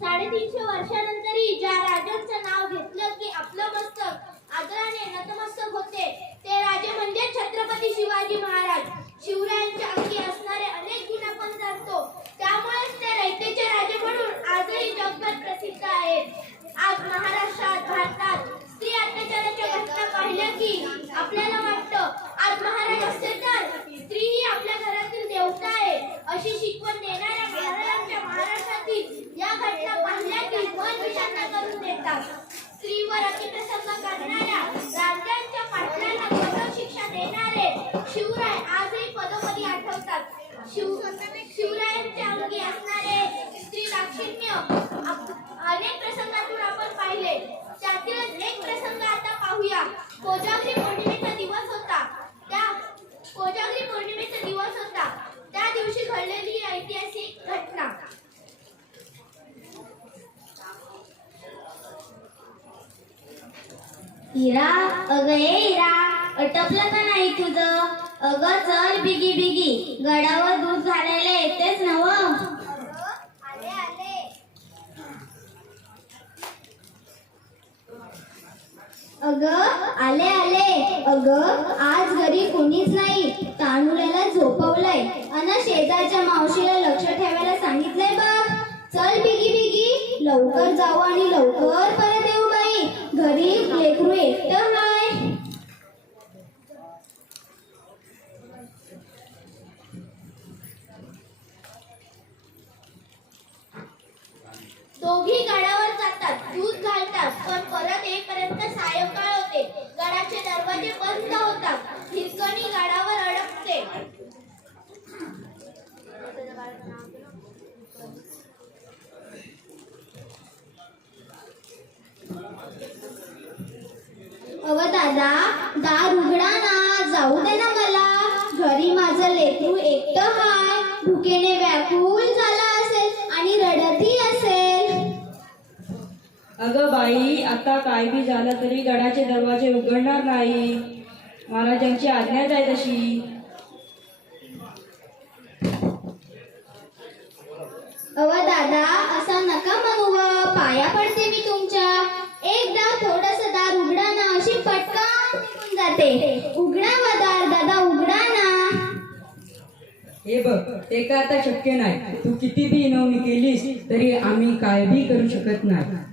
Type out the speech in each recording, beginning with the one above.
350 वर्षानंतरही ज्या राजांचं नाव घेतलं की आपलं मस्तक आदराने नतमस्तक होते ते राजे म्हणजे छत्रपती शिवाजी महाराज. शिवरायांच्या अंगी असणारे अनेक गुण आपण जाणतो, त्यामुळेच ते रयतेचे राजे म्हणून आजही जगभर प्रसिद्ध आहेत. आज महाराष्ट्रात, भारतात स्त्री अत्याचाराच्या घटना पाहिल्या की आपल्याला वाटतं आज महाराज असते तर स्त्री ही आपल्या घरातील देवता आहे अशी शिकवण देणाऱ्या महाराजांच्या महाराष्ट्रातील या घटना पाहिल्या की मन विषण्ण करून देतात. स्त्रीवर अतिप्रसंग करणाऱ्या राजांच्या पाटलांना कठोर शिक्षा देणारे शिवराय आजही पदोपदी आठवतात. शिवरायांच्या अंगी असणारे स्त्री दाक्षिण्य अनेक प्रसंगातून आपण पाहिले. त्यातीलच एक प्रसंग आता पाहूया. कोजागिरी पौर्णिमेचा दिवस होता. त्या दिवशी घडलेली ऐतिहासिक घटना. हिरा, अगं ये हिरा, अटपलं का नाही तुझं? अगं चल बिगी बिगी, गडावर दूध घालायला येतेच नव? आले आले. अगं आज घरी कोणीच नाही, तानुल्याला झोपवलंय अन शेजारच्या मावशीला लक्ष ठेवायला सांगितलंय बघ. चल बिगी बिगी, लवकर जाऊ आणि लवकर परत येऊ बाई. घरी लेकरू एकटं हाय. दोघी गडावर जातात, दूध घालतात, पण परत येईपर्यंत सायंकाळ होते. गडाचे दरवाजे बंद होतात. हिरकणी गडावर अडकते. अव दादा, दार उघडा ना, जाऊ दे ना मला. घरी माझं लेकरू एकटं हाय, भुकेने व्याकुळ झाला असेल आणि रडतही असेल. अगं बाई, आता काय बी झालं तरी गडाचे दरवाजे उघडणार नाही. महाराजांची आज्ञाच आहे तशी. अव दादा, असं नका म्हणू व, पाया पडते मी तुमच्या. एकदा थोडस दार उघडा ना, अशी पटकन निघून जाते. उघडा व दार दादा, उघडा ना. हे बघ, ते का आता शक्य नाही. तू किती बी विनवणी केलीस तरी आम्ही काय बी करू शकत नाही.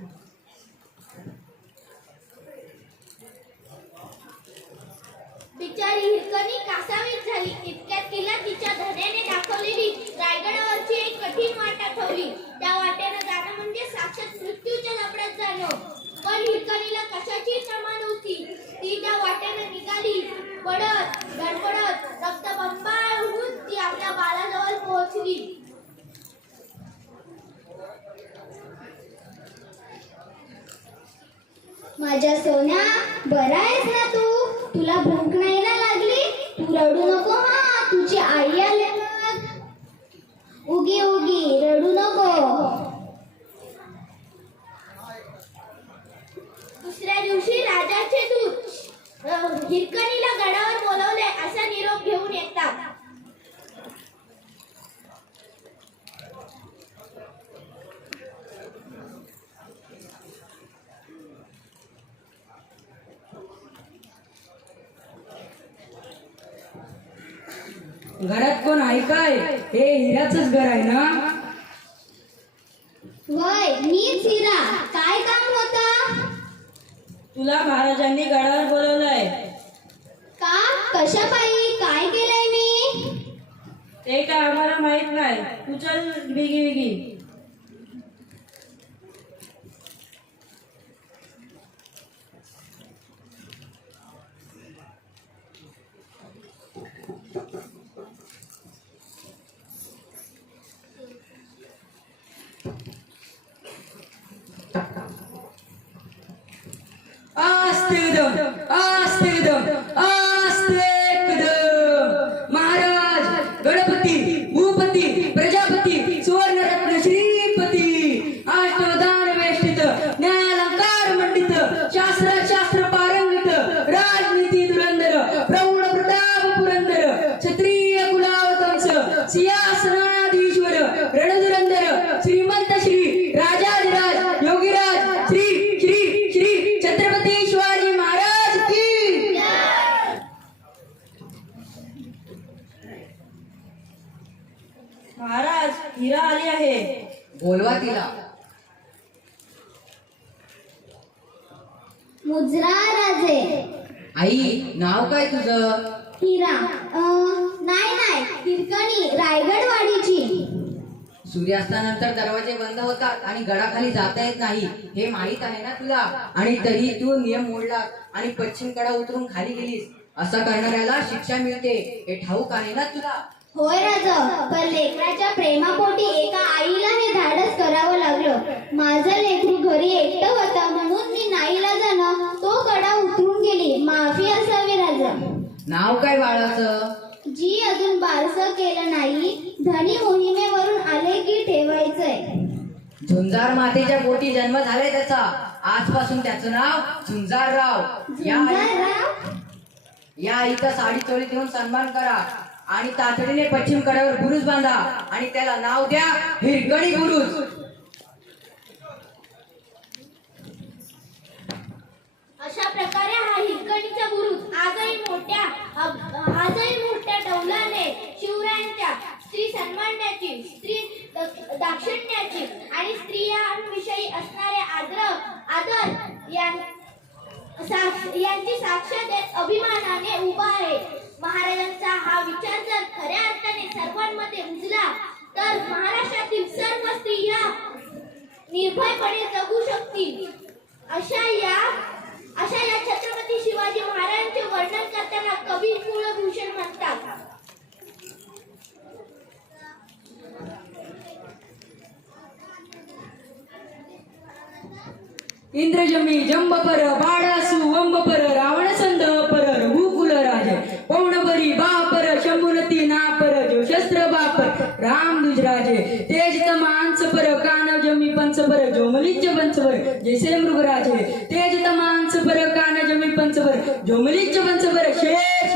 बिचारी हिरकणी कासावीस झाली. इतक्यात तिला तिच्या धन्याने दाखवलेली रायगडावरची एक कठीण वाट आठवली. त्या वाटेनं जाणं म्हणजे साक्षात मृत्यूच्या लपड्यात जाणं. पण हिरकणीला कशाची तमा नव्हती. ती त्या वाटेनं निघाली. पडत धडपडत रक्तबंबाळ होऊन ती आपल्या बाळाजवळ पोहोचली. माझ्या सोन्या, बरा आहेस ना तू? तुला भूक नाही ना लागली? तू रडू नको हा, तुझी आई आली बघ. उगी उगी रडू नको. दुसऱ्या दिवशी राजाचे दूत हिरकणीला गडावर बोलवले असा निरोप घेऊन येतात. घरात कोण आहे काय? हे हिराचंच घर आहे ना? वय, मीच हिरा. काय काम होतं? तुला महाराजांनी गडावर बोलवलंय. का? कशापायी? काय केलंय मी? ते काय आम्हाला माहित नाही. तू चल बिगी बिगी. आस्ते कदम, आस्ते कदम, आस्ते कदम. महाराज, गणपती, भूपती, प्रजापती, सुवर्णरत्न श्रीपती, अष्टदान वेष्टित, न्यायालंकार मंडित, शास्त्र पारंगित, राजनीती धुरंधर, प्रौढ प्रताप पुरंदर, क्षत्रिय कुलावतंस, सिंहासनाधीश्वर, रणधुरंधर, श्रीमंत श्री बोलवा तिला. मुजरा राजे. आई, नाव काय तुझं? हिरा. नाही हिरकणी, रायगडवाडीची. सूर्यास्तानंतर दरवाजे बंद होतात आणि गडाखाली जाता येत नाही हे माहित आहे ना तुला. आणि तरी तू नियम मोडला आणि पश्चिम कडा उतरून खाली गेलीस. असं करणाऱ्याला शिक्षा मिळते हे ठाऊक आहे ना तुला. होय राज, पण लेकराच्या प्रेमापोटी एका आईला हे धाडस करावं लागलं. माझं लेकरू घरी एकटं होतं म्हणून मी नाईलाजानं तो कडा उतरून गेली. माफी असावी राज. नाव काय बाळाचं? जी अजून बारसं केलं नाही. धनी मोहिमेवरून आले की ठेवायचंय. झुंजार मातेच्या पोटी जन्म झालाय त्याचा. आजपासून त्याचं नाव झुंजारराव. झुंजारराव? या इथं साडी चोळी देऊन सन्मान करा आणि तातडीने पश्चिम कड्यावर बुरुज बांधा आणि त्याला नाव द्या हिरकणी बुरुज. अशा प्रकारे हा हिरकणीचा बुरुज आजही मोठ्या डौलाने शिवरायांच्या स्त्री सन्मानाची, स्त्री दाक्षिण्याची आणि स्त्रियांविषयी असणारे आदर यांची साक्ष देत अभिमानाने उभा आहे. महाराजांचा हा विचार जर खऱ्या अर्थाने सर्वांमध्ये रुजला तर महाराष्ट्रातील सर्व स्त्रिया निर्भयपणे जगू शकतील. अशा या छत्रपती शिवाजी महाराजांचे वर्णन करताना कवी कुलभूषण म्हणतात. इंद्रजमी जंबपर बाळासु वंबपर रावण संध पर रघुकुल राजे पौणबरी बापर शंभुनती नापर जो शस्त्र बापर राम दुजराजे तेज तमांच पर कान जमी पंच पर जो मलिच्च पंच पर जैसे मृगराजे तेज तमांच पर कान जमी पंच पर जो मलिच्च पंच पर शेष